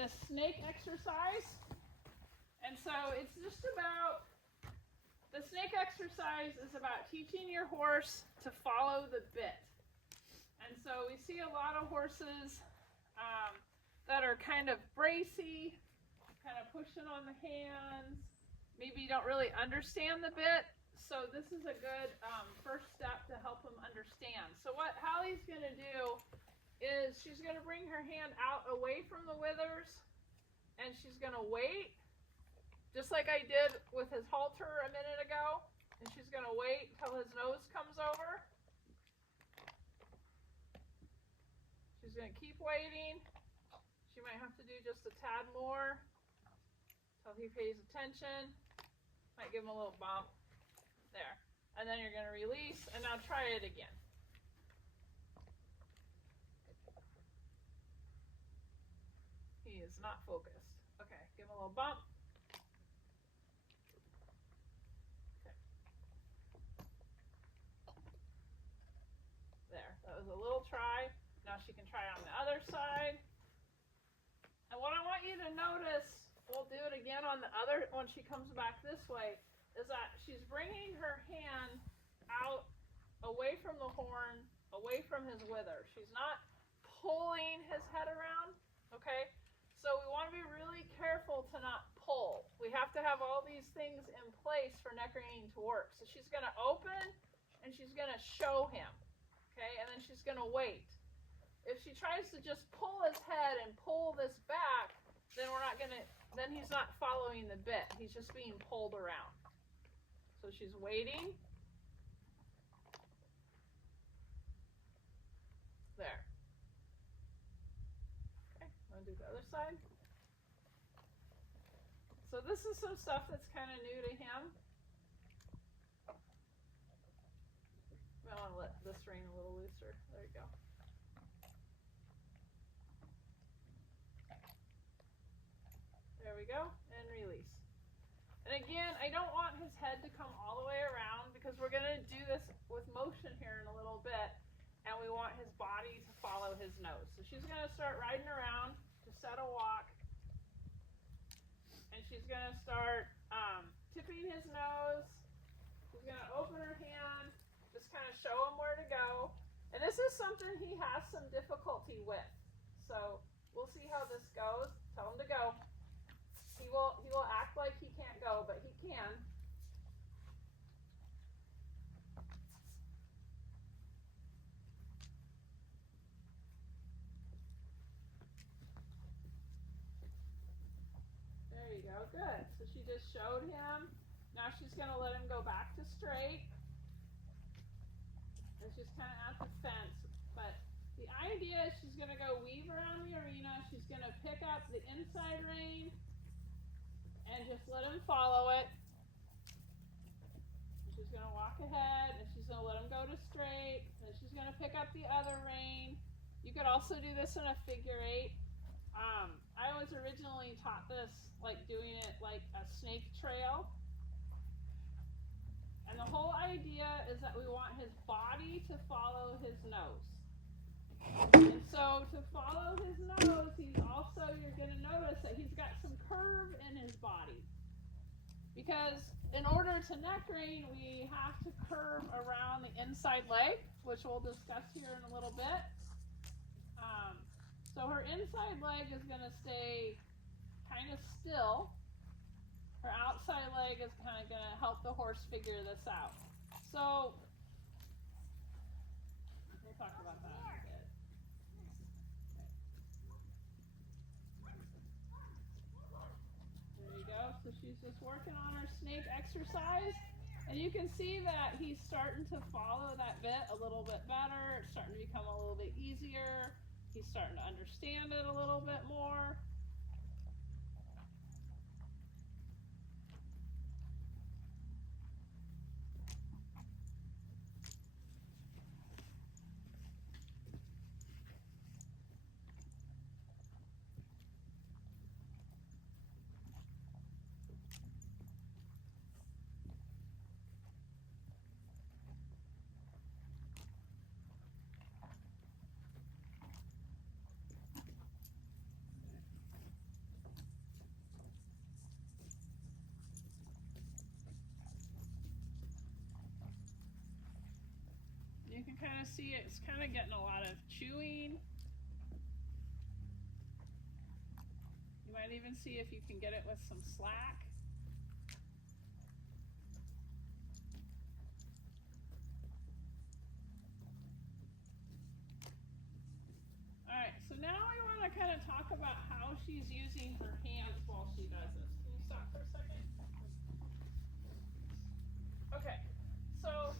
this snake exercise. And so it's just about, the snake exercise is about teaching your horse to follow the bit. And so we see a lot of horses that are kind of bracy, kind of pushing on the hands, maybe don't really understand the bit. So this is a good first step to help them understand. So what Hallie's going to do is she's going to bring her hand out away from the withers, and she's going to wait, just like I did with his halter a minute ago. And she's going to wait until his nose comes over. She's going to keep waiting. She might have to do just a tad more until he pays attention. Might give him a little bump. There. And then you're going to release, and now try it again. He is not focused. Okay, give him a little bump. Okay. There, that was a little try. Now she can try on the other side. And what I want you to notice, we'll do it again on the other, when she comes back this way, is that she's bringing her hand out away from the horn, away from his wither. She's not pulling his head around, okay? So we want to be really careful to not pull. We have to have all these things in place for neck reining to work. So she's going to open, and she's going to show him, okay? And then she's going to wait. If she tries to just pull his head and pull this back, then then he's not following the bit. He's just being pulled around. So she's waiting. There. Okay, I'm going to do the other side. So this is some stuff that's kind of new to him. I want to let this rein a little looser. There you go. There we go, and release. And again, I don't want his head to come all the way around because we're going to do this with motion here in a little bit, and we want his body to follow his nose. So she's going to start riding around to set a walk, and she's going to start tipping his nose. She's going to open her hand, just kind of show him where to go. And this is something he has some difficulty with. So we'll see how this goes. Tell him to go. He will act like he can't go, but he can. There you go, good. So she just showed him. Now she's going to let him go back to straight. And she's kind of at the fence. But the idea is she's going to go weave around the arena. She's going to pick up the inside rein and just let him follow it. And she's going to walk ahead, and she's going to let him go to straight. Then she's going to pick up the other rein. You could also do this in a figure eight. I was originally taught this like doing it like a snake trail. And the whole idea is that we want his body to follow his nose. And so to follow his nose, you're going to notice that he's got some curve in his body. Because in order to neck rein, we have to curve around the inside leg, which we'll discuss here in a little bit. So her inside leg is going to stay kind of still. Her outside leg is kind of going to help the horse figure this out. So we'll talk about that in a bit. There you go. So she's just working on her snake exercise. And you can see that he's starting to follow that bit a little bit better. It's starting to become a little bit easier. He's starting to understand it a little bit more. kind of see it's kind of getting a lot of chewing. You might even see if you can get it with some slack. All right, so now I want to kind of talk about how she's using her hands while she does this. Can you stop for a second? Okay, so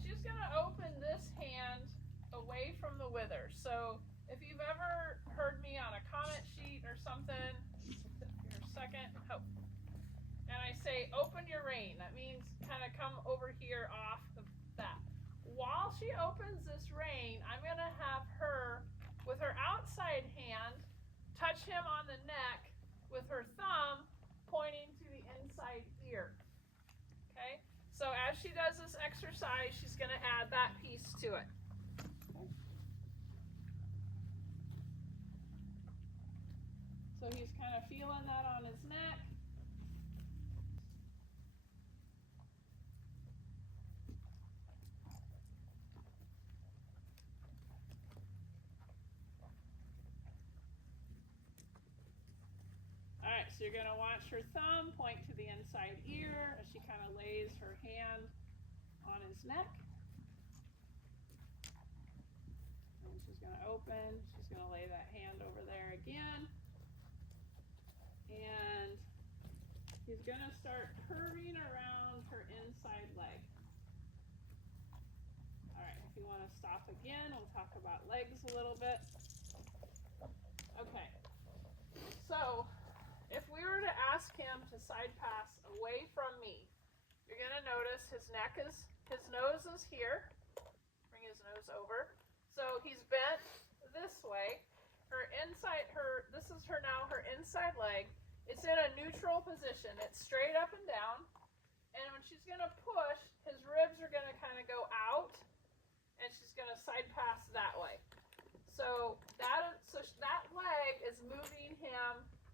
she's going to open this hand away from the wither. So if you've ever heard me on a comment sheet or something, here a second, and I say open your rein, that means kind of come over here off of that. While she opens this rein, I'm going to have her, with her outside hand, touch him on the neck with her thumb pointing to the inside ear. Okay? So as she does this exercise, she's going to add that piece to it. Okay. So he's kind of feeling that on his neck. All right, so you're going to watch her thumb point to the inside ear as she kind of lays her hand on his neck. And she's going to open. She's going to lay that hand over there again. And he's going to start curving around her inside leg. All right, if you want to stop again, we'll talk about legs a little bit. Okay, so if we were to ask him to side pass away from me, you're going to notice his nose is here. Bring his nose over. So he's bent this way. This is her inside leg. It's in a neutral position. It's straight up and down. And when she's going to push, his ribs are going to kind of go out, and she's going to side pass that way. So that leg is moving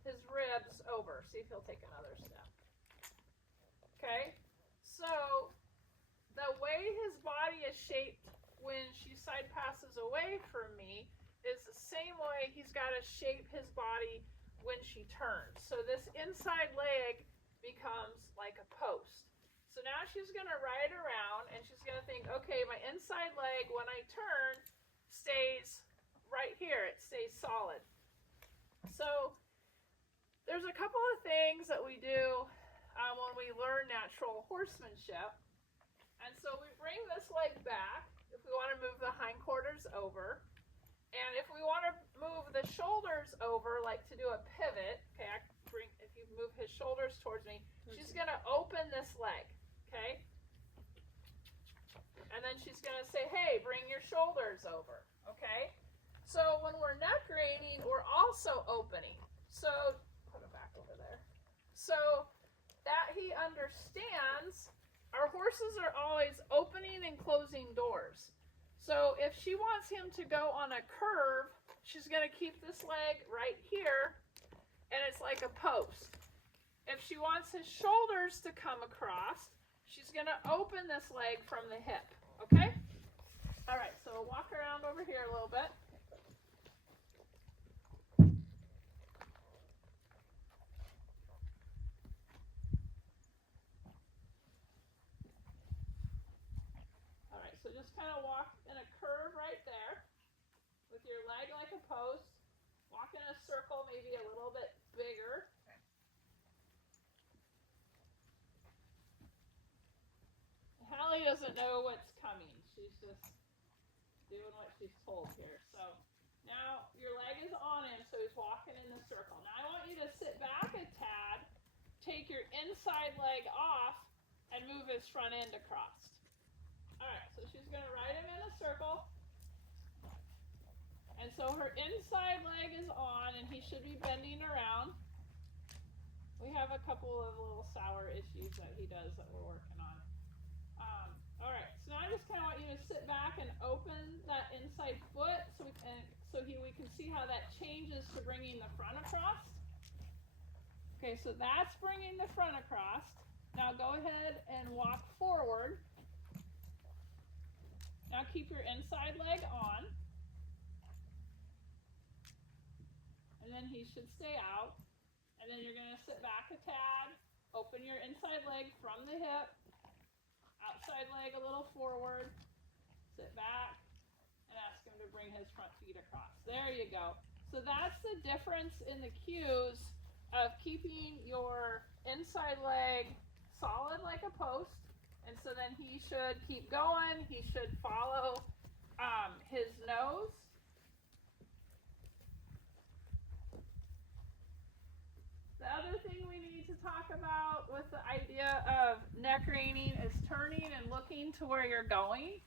his ribs over. See if he'll take another step. Okay, so the way his body is shaped when she side passes away from me is the same way he's got to shape his body when she turns. So this inside leg becomes like a post. So now she's going to ride around and she's going to think, okay, my inside leg when I turn stays right here. It stays solid. So there's a couple of things that we do when we learn natural horsemanship. And so we bring this leg back if we want to move the hindquarters over. And if we want to move the shoulders over, like to do a pivot, okay, if you move his shoulders towards me, she's going to open this leg, okay? And then she's going to say, hey, bring your shoulders over, okay? So when we're neck reining, we're also opening. So put it back over there. So that he understands, our horses are always opening and closing doors. So if she wants him to go on a curve, she's going to keep this leg right here, and it's like a post. If she wants his shoulders to come across, she's going to open this leg from the hip, okay? All right, so we'll walk around over here a little bit. So just kind of walk in a curve right there with your leg like a post. Walk in a circle, maybe a little bit bigger. Hallie doesn't know what's coming. She's just doing what she's told here. So now your leg is on him, so he's walking in the circle. Now I want you to sit back a tad, take your inside leg off, and move his front end across. All right, so she's going to ride him in a circle. And so her inside leg is on, and he should be bending around. We have a couple of little sour issues that he does that we're working on. All right, so now I just kind of want you to sit back and open that inside foot so we can see how that changes to bringing the front across. Okay, so that's bringing the front across. Now go ahead and walk forward. Now keep your inside leg on. And then he should stay out. And then you're going to sit back a tad, open your inside leg from the hip, outside leg a little forward, sit back, and ask him to bring his front feet across. There you go. So that's the difference in the cues of keeping your inside leg solid like a post. And so then he should keep going. He should follow his nose. The other thing we need to talk about with the idea of neck reining is turning and looking to where you're going.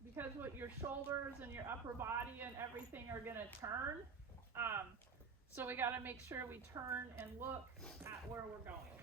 Because what your shoulders and your upper body and everything are going to turn. So we got to make sure we turn and look at where we're going.